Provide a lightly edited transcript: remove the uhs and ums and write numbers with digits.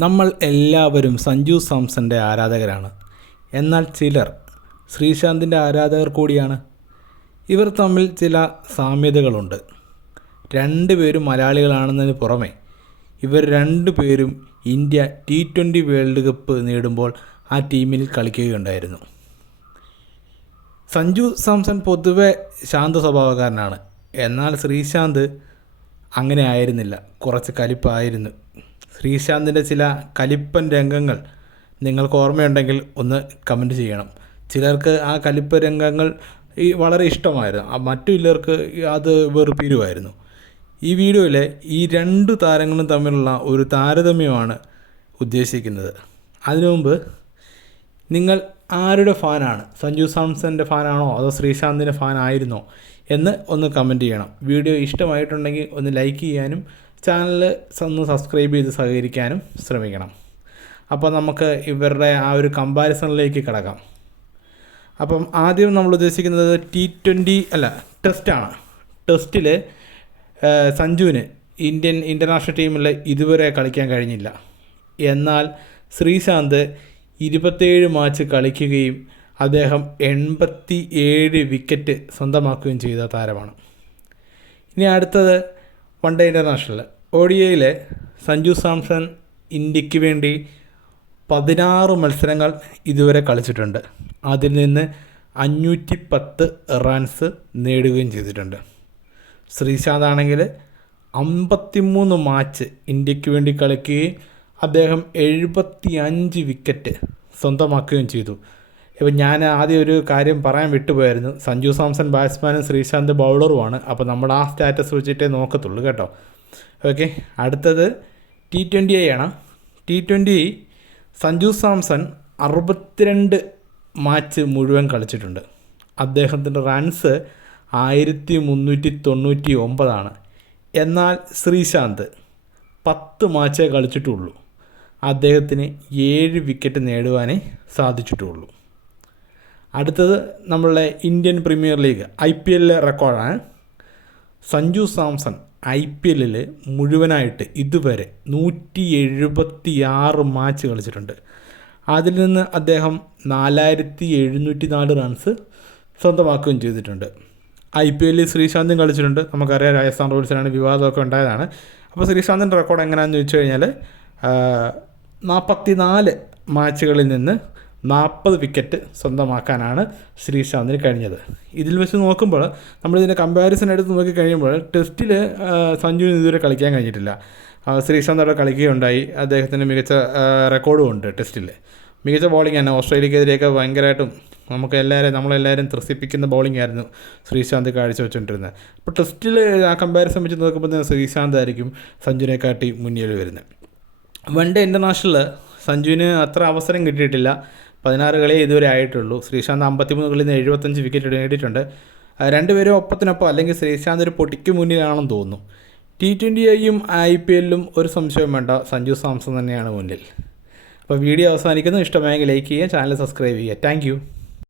നമ്മൾ എല്ലാവരും സഞ്ജു സാംസൻ്റെ ആരാധകരാണ്. എന്നാൽ ചിലർ ശ്രീശാന്തിൻ്റെ ആരാധകർ കൂടിയാണ്. ഇവർ തമ്മിൽ ചില സാമ്യതകളുണ്ട്. രണ്ടുപേരും മലയാളികളാണെന്നതിന് പുറമെ ഇവർ രണ്ടുപേരും ഇന്ത്യ T20 വേൾഡ് കപ്പ് നേടുമ്പോൾ ആ ടീമിൽ കളിക്കുകയുണ്ടായിരുന്നു. സഞ്ജു സാംസൺ പൊതുവെ ശാന്ത സ്വഭാവക്കാരനാണ്. എന്നാൽ ശ്രീശാന്ത് അങ്ങനെ ആയിരുന്നില്ല, കുറച്ച് കലിപ്പായിരുന്നു. ശ്രീശാന്തിൻ്റെ ചില കലിപ്പൻ രംഗങ്ങൾ നിങ്ങൾക്ക് ഓർമ്മയുണ്ടെങ്കിൽ ഒന്ന് കമൻറ്റ് ചെയ്യണം. ചിലർക്ക് ആ കലിപ്പ രംഗങ്ങൾ വളരെ ഇഷ്ടമായിരുന്നു, മറ്റു ചിലർക്ക് അത് വെറുപ്പിരുമായിരുന്നു. ഈ വീഡിയോയിലെ ഈ രണ്ടു താരങ്ങളും തമ്മിലുള്ള ഒരു താരതമ്യമാണ് ഉദ്ദേശിക്കുന്നത്. അതിനു മുമ്പ് നിങ്ങൾ ആരുടെ ഫാനാണ്? സഞ്ജു സാംസൻ്റെ ഫാനാണോ അതോ ശ്രീശാന്തിൻ്റെ ഫാനായിരുന്നോ എന്ന് ഒന്ന് കമൻറ്റ് ചെയ്യണം. വീഡിയോ ഇഷ്ടമായിട്ടുണ്ടെങ്കിൽ ഒന്ന് ലൈക്ക് ചെയ്യാനും ചാനൽ ഒന്ന് സബ്സ്ക്രൈബ് ചെയ്ത് സഹകരിക്കാനും ശ്രമിക്കണം. അപ്പോൾ നമുക്ക് ഇവരുടെ ആ ഒരു കമ്പാരിസണിലേക്ക് കിടക്കാം. അപ്പം ആദ്യം നമ്മൾ ഉദ്ദേശിക്കുന്നത് T20 അല്ല, ടെസ്റ്റാണ്. ടെസ്റ്റിൽ സഞ്ജുവിന് ഇൻ്റർനാഷണൽ ടീമിൽ ഇതുവരെ കളിക്കാൻ കഴിഞ്ഞില്ല. എന്നാൽ ശ്രീശാന്ത് 27 മാച്ച് കളിക്കുകയും അദ്ദേഹം 87 വിക്കറ്റ് സ്വന്തമാക്കുകയും ചെയ്ത താരമാണ്. ഇനി അടുത്തത് വൺ ഡേ ഇൻ്റർനാഷണൽ ODIയിൽ സഞ്ജു സാംസൺ ഇന്ത്യക്ക് വേണ്ടി 16 മത്സരങ്ങൾ ഇതുവരെ കളിച്ചിട്ടുണ്ട്. അതിൽ നിന്ന് 510 റൺസ് നേടുകയും ചെയ്തിട്ടുണ്ട്. ശ്രീശാന്ത് ആണെങ്കിൽ 53 മാച്ച് ഇന്ത്യക്ക് വേണ്ടി കളിക്കുകയും അദ്ദേഹം 75 വിക്കറ്റ് സ്വന്തമാക്കുകയും ചെയ്തു. ഇപ്പം ഞാൻ ആദ്യം ഒരു കാര്യം പറയാൻ വിട്ടുപോയായിരുന്നു. സഞ്ജു സാംസൺ ബാറ്റ്സ്മാനും ശ്രീശാന്ത് ബൗളറുമാണ്. അപ്പോൾ നമ്മൾ ആ സ്റ്റാറ്റസ് വെച്ചിട്ടേ നോക്കത്തുള്ളൂ കേട്ടോ. ഓക്കെ, അടുത്തത് T20 ആണ്. T20 സഞ്ജു സാംസൺ 62 മാച്ച് മുഴുവൻ കളിച്ചിട്ടുണ്ട്. അദ്ദേഹത്തിൻ്റെ റൺസ് 1399. എന്നാൽ ശ്രീശാന്ത് 10 മാച്ചേ കളിച്ചിട്ടുള്ളൂ. അദ്ദേഹത്തിന് 7 വിക്കറ്റ് നേടുവാനേ സാധിച്ചിട്ടുള്ളൂ. അടുത്തത് നമ്മളുടെ ഇന്ത്യൻ പ്രീമിയർ ലീഗ് IPL റെക്കോർഡാണ്. സഞ്ജു സാംസൺ IPL മുഴുവനായിട്ട് ഇതുവരെ 176 മാച്ച് കളിച്ചിട്ടുണ്ട്. അതിൽ നിന്ന് അദ്ദേഹം 4704 റൺസ് സ്വന്തമാക്കുകയും ചെയ്തിട്ടുണ്ട്. IPL ശ്രീശാന്തും കളിച്ചിട്ടുണ്ട്. നമുക്കറിയാം രാജസ്ഥാൻ റോയൽസിലാണ് വിവാദമൊക്കെ ഉണ്ടായതാണ്. അപ്പോൾ ശ്രീശാന്തിൻ്റെ റെക്കോർഡ് എങ്ങനെയാണെന്ന് ചോദിച്ചു കഴിഞ്ഞാൽ 44 മാച്ചുകളിൽ നിന്ന് 40 വിക്കറ്റ് സ്വന്തമാക്കാനാണ് ശ്രീശാന്തിന് കഴിഞ്ഞത്. ഇതിൽ വെച്ച് നോക്കുമ്പോൾ നമ്മളിതിൻ്റെ കമ്പാരിസൺ എടുത്ത് നോക്കി കഴിയുമ്പോൾ ടെസ്റ്റിൽ സഞ്ജുവിന് ഇതുവരെ കളിക്കാൻ കഴിഞ്ഞിട്ടില്ല. ശ്രീശാന്ത് അവിടെ കളിക്കുകയുണ്ടായി. അദ്ദേഹത്തിന് മികച്ച റെക്കോർഡും ഉണ്ട് ടെസ്റ്റിൽ. മികച്ച ബോളിംഗ് തന്നെ. ഓസ്ട്രേലിയക്കെതിരെയൊക്കെ ഭയങ്കരമായിട്ടും നമ്മളെല്ലാവരും ത്രസിപ്പിക്കുന്ന ബോളിംഗ് ആയിരുന്നു ശ്രീശാന്ത് കാഴ്ചവെച്ചുകൊണ്ടിരുന്നത്. അപ്പോൾ ടെസ്റ്റിൽ ആ കമ്പാരിസൺ വെച്ച് നോക്കുമ്പോൾ ശ്രീശാന്ത് ആയിരിക്കും സഞ്ജുവിനെക്കാട്ടി മുന്നിൽ വരുന്നത്. വൺ ഡേ ഇൻ്റർനാഷണൽ സഞ്ജുവിന് അത്ര അവസരം കിട്ടിയിട്ടില്ല. 16 കളിയേ ഇതുവരെ ആയിട്ടുള്ളൂ. ശ്രീശാന്ത് 53 കളിയിൽ നിന്ന് 75 വിക്കറ്റ് നേടിയിട്ടുണ്ട്. രണ്ടുപേരും ഒപ്പത്തിനൊപ്പം, അല്ലെങ്കിൽ ശ്രീശാന്ത് ഒരു പൊട്ടിക്ക് മുന്നിലാണെന്ന് തോന്നുന്നു. T20യും IPLലും ഒരു സംശയവും വേണ്ട, സഞ്ജു സാംസൺ തന്നെയാണ് മുന്നിൽ. അപ്പോൾ വീഡിയോ അവസാനിക്കുന്നു. ഇഷ്ടമായെങ്കിൽ ലൈക്ക് ചെയ്യുക, ചാനൽ സബ്സ്ക്രൈബ് ചെയ്യുക. താങ്ക്